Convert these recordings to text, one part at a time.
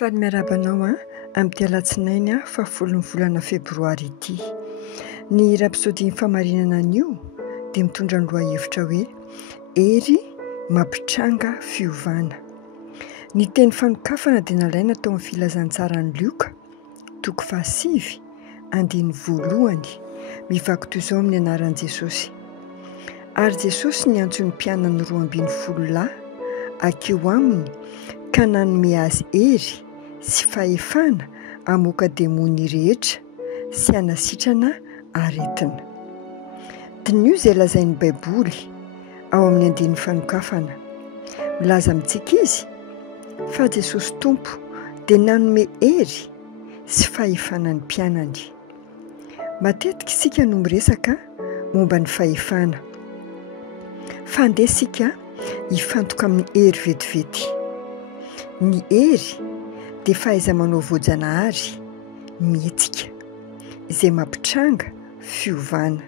Fady miarabanao amin'ity alatsinainy fa 10 volana febroary ity. Ny rapsody famarinana an'io dia mitondra ny lohahevitra hoe ery mampitranga fiovana. Ny teny fanokafana dia nalaina tao amin'ny filazantsarany Lioka 5:9 mivaky toy izao amin'ny anaran'i Jesosy. Ary Jesosy niantso ny mpianany 12 lahy akeo aminy ka nanome azy hery sy fahefana hamoaka demony rehetra sy hanasitrana aretina. Dinio izay lazain'ny Baiboly ao amin'ny andinin'ny fanokafana. Milaza amintsika izy fa Jesosy Tompo dia nanome hery sy fahefana ny mpianany. Matetika isika no miresaka momba ny fahefana. Fandeha isika hifantoka amin'ny hery vetivety. Ny hery dia fahaiza-manao voajanahary mihetsika izay mampitranga fiovana.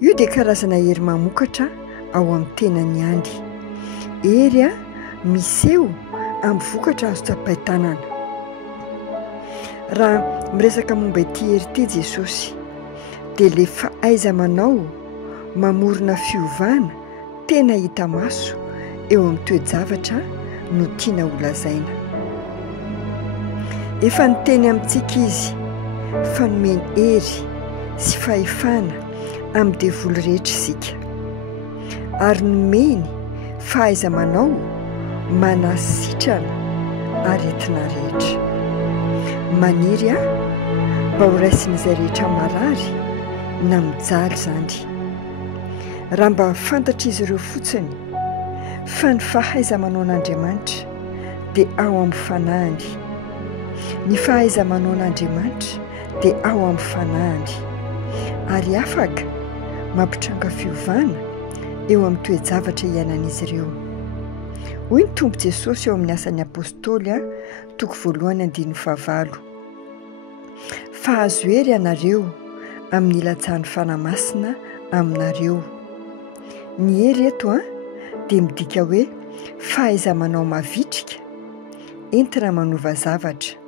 Io dia karazana hery mamokatra ao amin'ny tenany ihany. Hery miseho amin'ny vokatra azo tsapain-tanana. Raha miresaka momba ity hery ity Jesosy dia ilay fahaiza-manao mamorona fiovana tena hita maso eo amin'ny toe-javatra no tiana ho lazaina. Efa niteny amintsika izy fa nomeny hery sy fahefana amin'ny devoly rehetra isika, ary nomeny fahaiza-manao manasitrana aretina rehetra. Maniry mba ho raisin'izay rehetra marary na mijaly izany. Raha mba fantatra izy ireo fotsiny fa ny fahaiza-manao an'Andriamanitra dia ao amin'ny fanahiny. Ny fahaiza-manao an'Andriamanitra dia ao amin'ny fanahiny ary afaka mampitranga fiovana eo amin'ny toe-javatra iainan'izy ireo. Hoy ny Tompo Jesosy eo amin'ny asan'ny apôstôly 2:9. Fa azo hery ianareo amin'ny ilatsahan'ny fanahy-masina aminareo. Ny hery eto dia midika hoe fahaiza-manao mavitrika entina manova zavatra.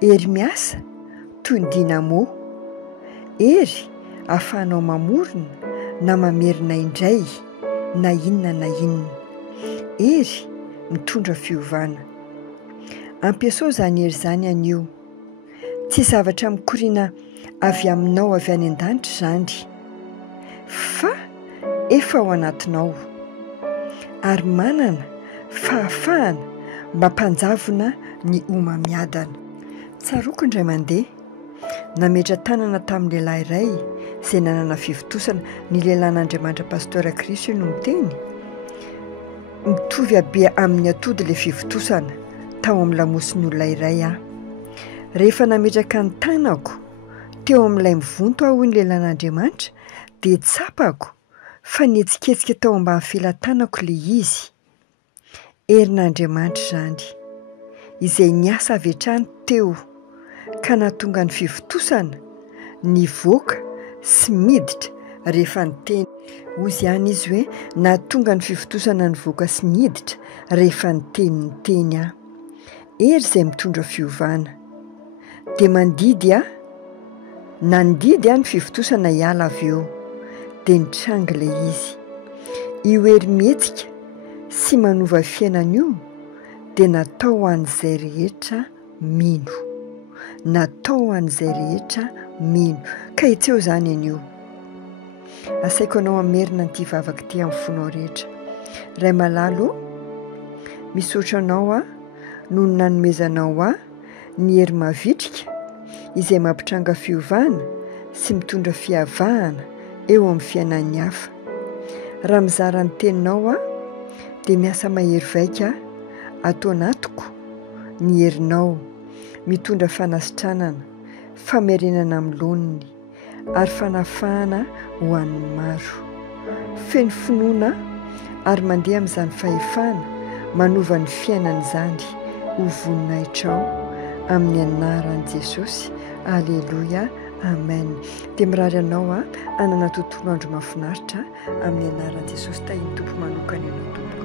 Hery miasa toy ny dinamo. Hery ahafahanao mamorona na mamerina indray na inona na inona. Hery mitondra fiovana. Ampiasao izany hery izany anio. Tsy zavatra mikoriana avy aminao avy any an-danitra izany, fa efa ao anatinao ary manana fahafahana mba hampanjavona ny homamiadana. Tsaroako indray mandeha nametra tanana tamin'ny lehilahy iray izay nanana fivontosana. Ny lehilahin'Andriamanitra Pastora Krisy no miteny mitovy habe amin'ny atody ilay fivontosana tao amin'ny lamosiny olona iray Rehefa nametraka ny tanako teo amin'ilay mivonto hoy ny lehilahin'Andriamanitra dia tsapako fa nihetsiketsika tao ambany felan-tanako ilay izy. Herin'Andriamanitra izany izay niasa avy hatrany teo ka nahatonga ny fivontosana nivoaka sy miditra rehefa niteny. Hozy ihany izy hoe nahatonga ny fivontosana nivoaka sy miditra rehefa niteny. Hery izay mitondra fiovana dia mandidy nandidy ny fivontosana hiala avy eo dia nitranga ilay izy. Io hery mihetsika sy manova fiainana io dia natao ho an'izay rehetra mino. Natao ho an'izay rehetra mino. Ka etseo izany anio. Asaiko anao hamerina an'ity vavaka ity amin'ny fonao rehetra. Ray malalo, misaotra anao noho ny nanomezanao ny hery mavitrika izay mampitranga fiovana sy mitondra fihavahana eo amin'ny fiainan'ny hafa. Raha mizara ny teninao dia miasa mahery vaika atao anatiko ny herinao, mitondra fanasitranana, famerenana amin'ny loniny ary fanafahana ho an'ny maro. Feno finoana ary mandeha amin'izany fahefana manova ny fiainana izany ho voninahitra ao amin'ny anaran'i Jesosy. Alleluia, amen. Dia mirary anao hanana tontolo andro mahafinaritra amin'ny anaran'i Jesosy. Tahiny Tompo manokana ianao tompoko.